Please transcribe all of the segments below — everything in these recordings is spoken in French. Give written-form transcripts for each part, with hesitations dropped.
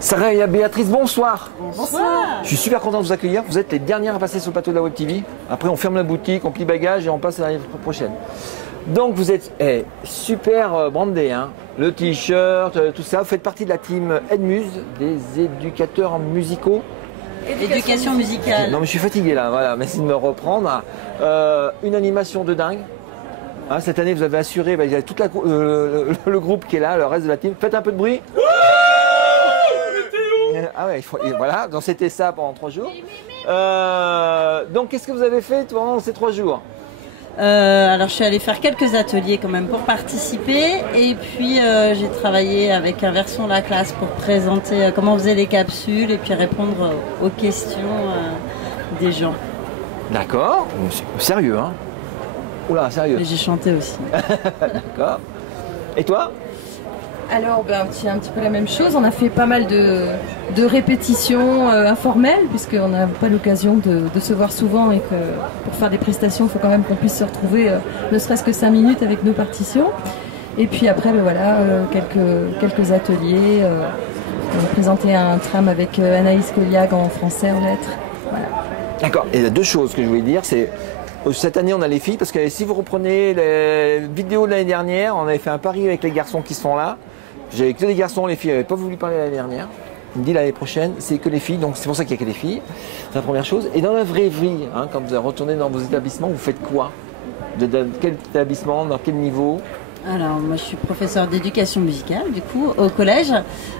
Sarah et Béatrice, bonsoir. Bonsoir. Je suis super content de vous accueillir. Vous êtes les dernières à passer sur le plateau de la Web TV. Après, on ferme la boutique, on plie bagages et on passe à l'année prochaine. Donc, vous êtes super brandés, hein. Le t-shirt, tout ça. Vous faites partie de la team Edmuse, des éducateurs musicaux. Éducation musicale. Non, mais je suis fatigué là, voilà, merci de me reprendre. Une animation de dingue. Hein, cette année, vous avez assuré, il y a tout le groupe qui est là, le reste de la team. Faites un peu de bruit. Ah ouais, et voilà, donc c'était ça pendant 3 jours. Donc qu'est-ce que vous avez fait pendant ces 3 jours? Alors je suis allée faire quelques ateliers quand même pour participer et puis j'ai travaillé avec un version de la classe pour présenter comment on faisait les capsules et puis répondre aux questions des gens. D'accord, sérieux hein? Oula, sérieux. Et j'ai chanté aussi. D'accord. Et toi? Alors, c'est un petit peu la même chose. On a fait pas mal de répétitions informelles, puisqu'on n'a pas l'occasion de se voir souvent et que pour faire des prestations, il faut quand même qu'on puisse se retrouver ne serait-ce que 5 minutes avec nos partitions. Et puis après, quelques ateliers. On a présenté un tram avec Anaïs Colliag en français, en lettres. Voilà. D'accord. Et il y a 2 choses que je voulais dire, c'est cette année on a les filles, parce que si vous reprenez les vidéos de l'année dernière, on avait fait un pari avec les garçons qui sont là. J'avais que des garçons, les filles n'avaient pas voulu parler l'année dernière. Il me dit l'année prochaine, c'est que les filles, donc c'est pour ça qu'il n'y a que les filles. C'est la première chose. Et dans la vraie vie, hein, quand vous retournez dans vos établissements, vous faites quoi? de quel établissement, dans quel niveau? Alors moi je suis professeure d'éducation musicale du coup au collège.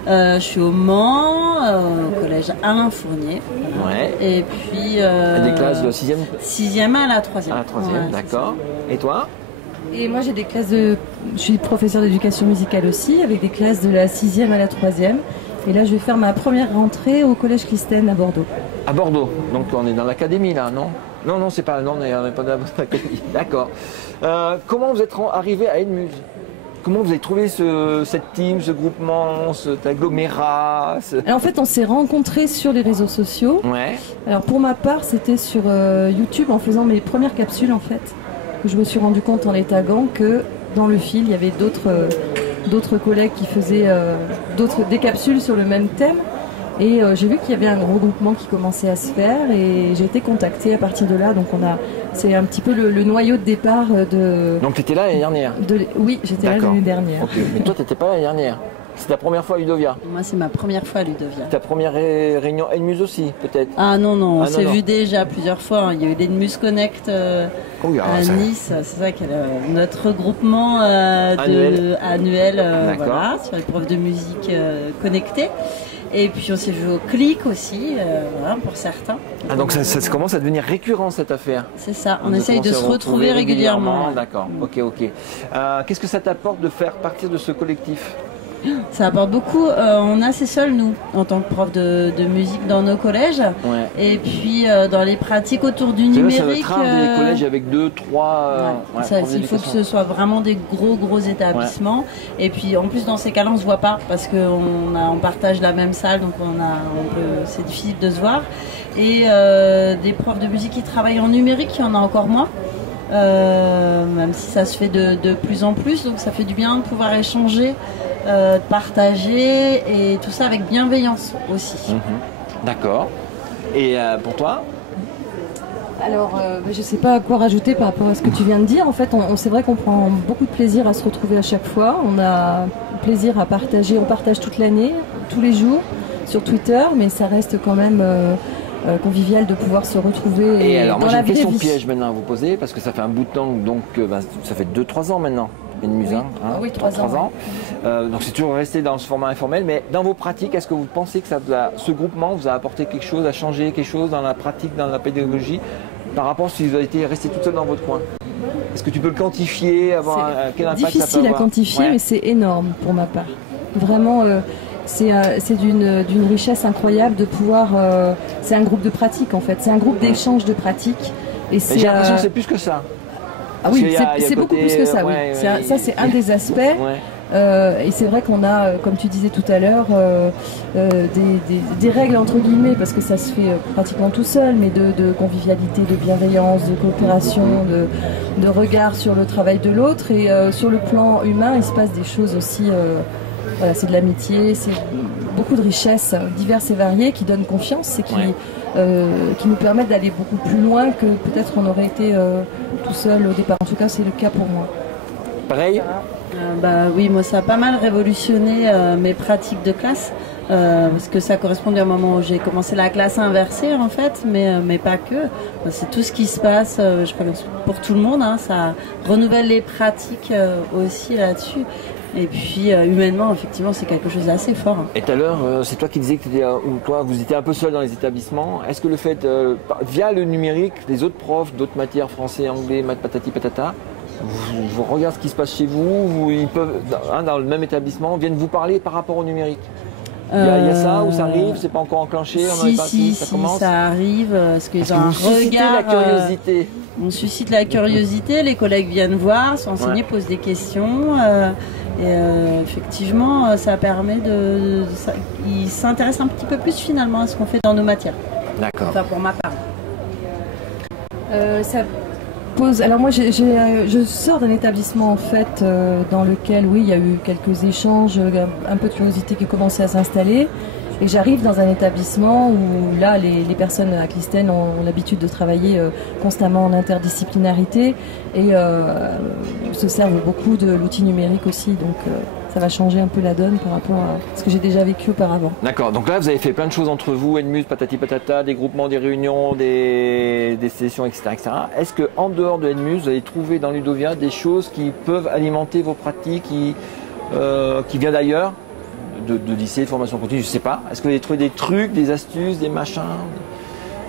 Je suis au Mans, au collège Alain Fournier. Ouais. Et puis des classes de 6e? 6e à la 3e. À la 3e, ouais, d'accord. Et toi? Et moi j'ai des classes je suis professeure d'éducation musicale aussi, avec des classes de la 6e à la 3e. Et là je vais faire ma première rentrée au collège Christine à Bordeaux. À Bordeaux, donc on est dans l'académie là, non? Non, c'est pas, non, on n'est pas dans l'académie, d'accord. Comment vous êtes arrivé à Edmuse? Comment vous avez trouvé cette team, ce groupement, cet agglomérat? Alors, en fait, on s'est rencontrés sur les réseaux sociaux. Ouais. Alors pour ma part, c'était sur YouTube en faisant mes premières capsules en fait. Je me suis rendu compte en les taguant que dans le fil, il y avait d'autres collègues qui faisaient des capsules sur le même thème. Et j'ai vu qu'il y avait un gros groupement qui commençait à se faire et j'ai été contactée à partir de là. Donc c'est un petit peu le noyau de départ de... Donc tu étais là l'année dernière? Oui, j'étais là l'année dernière. Okay. Mais toi tu n'étais pas là l'année dernière? C'est ta première fois à Ludovia? Moi c'est ma première fois à Ludovia. Ta première réunion Edmuse aussi peut-être? Ah non, on s'est vu déjà plusieurs fois. Hein. Il y a eu l'Edmuse Connect à Nice. C'est ça qui est notre regroupement annuel voilà, sur les profs de musique connectés. Et puis on s'est vu au Clic aussi, voilà, pour certains. Ah donc ça commence à devenir récurrent cette affaire? C'est ça, on essaye de se retrouver régulièrement. D'accord, ok. Qu'est-ce que ça t'apporte de faire partir de ce collectif? Ça apporte beaucoup. On est assez seuls, nous, en tant que prof de musique dans nos collèges. Ouais. Et puis, dans les pratiques autour du numérique... C'est des collèges avec 2, 3... il faut que ce soit vraiment des gros établissements. Ouais. Et puis, en plus, dans ces cas-là, on ne se voit pas parce qu'on partage la même salle, donc c'est difficile de se voir. Et des profs de musique qui travaillent en numérique, il y en a encore moins. Même si ça se fait de plus en plus. Donc, ça fait du bien de pouvoir échanger, de partager et tout ça avec bienveillance aussi. D'accord. Et pour toi? Alors, je ne sais pas à quoi rajouter par rapport à ce que tu viens de dire. En fait, c'est vrai qu'on prend beaucoup de plaisir à se retrouver à chaque fois. On a plaisir à partager. On partage toute l'année, tous les jours, sur Twitter, mais ça reste quand même convivial de pouvoir se retrouver. Et alors, moi j'ai une question piège maintenant à vous poser, parce que ça fait un bout de temps, donc ça fait 2-3 ans maintenant. Oui, hein, oui 3 ans. Donc c'est toujours resté dans ce format informel, mais dans vos pratiques, est-ce que vous pensez que ce groupement vous a apporté quelque chose, a changé quelque chose dans la pratique, dans la pédagogie, par rapport à si vous avez été resté tout seul dans votre coin? Est-ce que tu peux le quantifier, quel impact ça peut avoir? Difficile à quantifier, mais c'est énorme pour ma part. Vraiment, c'est d'une richesse incroyable de pouvoir... c'est un groupe de pratique en fait, c'est un groupe d'échange de pratiques. Et j'ai l'impression que c'est plus que ça. Ah oui, c'est beaucoup plus que ça, oui. Ça, c'est un des aspects. Et c'est vrai qu'on a, comme tu disais tout à l'heure, des règles entre guillemets, parce que ça se fait pratiquement tout seul, mais de convivialité, de bienveillance, de coopération, de regard sur le travail de l'autre. Et sur le plan humain, il se passe des choses aussi... Voilà, c'est de l'amitié, c'est beaucoup de richesses diverses et variées qui donnent confiance et qui nous permettent d'aller beaucoup plus loin que peut-être on aurait été tout seul au départ. En tout cas, c'est le cas pour moi. Pareil. Oui, moi ça a pas mal révolutionné mes pratiques de classe. Parce que ça correspondait à un moment où j'ai commencé la classe inversée en fait, mais pas que. C'est tout ce qui se passe, je crois que pour tout le monde, hein, ça renouvelle les pratiques aussi là-dessus. Et puis humainement, effectivement, c'est quelque chose d'assez fort. Et tout à l'heure, c'est toi qui disais que toi, vous étiez un peu seul dans les établissements. Est-ce que le fait, via le numérique, les autres profs, d'autres matières, français, anglais, maths, patati patata, vous regardez ce qui se passe chez vous, ils peuvent, dans le même établissement, viennent vous parler par rapport au numérique? Il y a ça où ça arrive, c'est pas encore enclenché, ça arrive, parce qu'ils ont un regard. La curiosité. On suscite la curiosité, les collègues viennent voir, s'enseigner, posent des questions. Effectivement, ça permet ils s'intéressent un petit peu plus finalement à ce qu'on fait dans nos matières. D'accord. Enfin, pour ma part. Alors moi, je sors d'un établissement en fait dans lequel, oui, il y a eu quelques échanges, un peu de curiosité qui commençait à s'installer. Et j'arrive dans un établissement où là, les personnes à Clistène ont l'habitude de travailler constamment en interdisciplinarité et se servent beaucoup de l'outil numérique aussi. Donc ça va changer un peu la donne par rapport à ce que j'ai déjà vécu auparavant. D'accord, donc là vous avez fait plein de choses entre vous, Edmuse, patati patata, des groupements, des réunions, des sessions, etc. etc. Est-ce qu'en dehors de Edmuse, vous avez trouvé dans Ludovia des choses qui peuvent alimenter vos pratiques, qui viennent d'ailleurs, de lycée, de formation continue, je ne sais pas. Est-ce que vous avez trouvé des trucs, des astuces, des machins,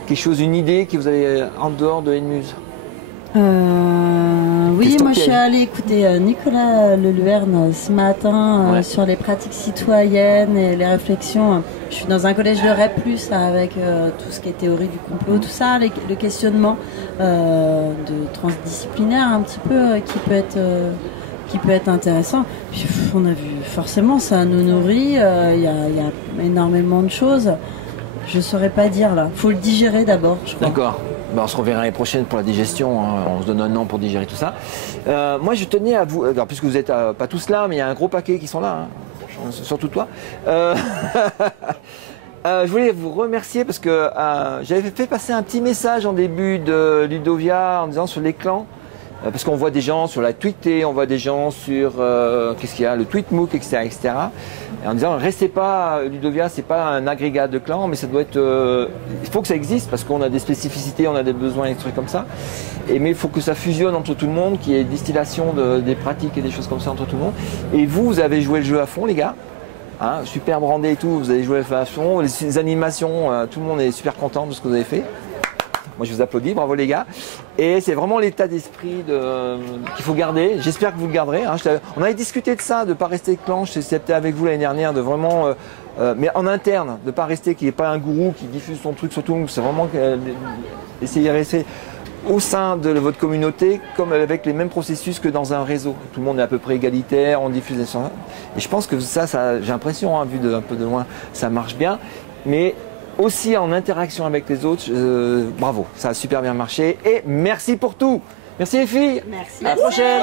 quelque chose, une idée que vous avez en dehors de Edmuse? Oui, moi je suis allée écouter Nicolas Leluverne ce matin sur les pratiques citoyennes et les réflexions. Je suis dans un collège de REP+, avec tout ce qui est théorie du complot, tout ça, le questionnement de transdisciplinaire un petit peu qui peut être intéressant. Puis, on a vu, forcément, ça nous nourrit, il y a énormément de choses. Je ne saurais pas dire là. Il faut le digérer d'abord, je crois. D'accord. On se reverra l'année prochaine pour la digestion, hein. On se donne un an pour digérer tout ça. Moi je tenais à vous, alors, puisque vous n'êtes pas tous là, mais il y a un gros paquet qui sont là, hein. Surtout toi. Je voulais vous remercier parce que j'avais fait passer un petit message en début de Ludovia en disant sur les clans. Parce qu'on voit des gens sur la Tweetée, on voit des gens sur qu'est-ce qu'il y a, le Tweetmook, etc., etc. Et en disant restez pas, Ludovia, c'est pas un agrégat de clans, mais ça doit être, il faut que ça existe parce qu'on a des spécificités, on a des besoins, des trucs comme ça. Mais il faut que ça fusionne entre tout le monde, qu'il y ait distillation des pratiques et des choses comme ça entre tout le monde. Et vous avez joué le jeu à fond, les gars. Hein, super brandé et tout, vous avez joué le jeu à fond. Les animations, tout le monde est super content de ce que vous avez fait. Moi je vous applaudis, bravo les gars. Et c'est vraiment l'état d'esprit qu'il faut garder. J'espère que vous le garderez. Hein. On avait discuté de ça, de ne pas rester clan. C'était avec vous l'année dernière, de vraiment, mais en interne, de ne pas rester qu'il n'y ait pas un gourou qui diffuse son truc sur tout le monde. C'est vraiment essayer de rester au sein de votre communauté, comme avec les mêmes processus que dans un réseau. Tout le monde est à peu près égalitaire, on diffuse ça. Et je pense que ça j'ai l'impression, hein, vu un peu de loin, ça marche bien. Mais aussi en interaction avec les autres, bravo, ça a super bien marché et merci pour tout. Merci les filles. Merci. À la prochaine.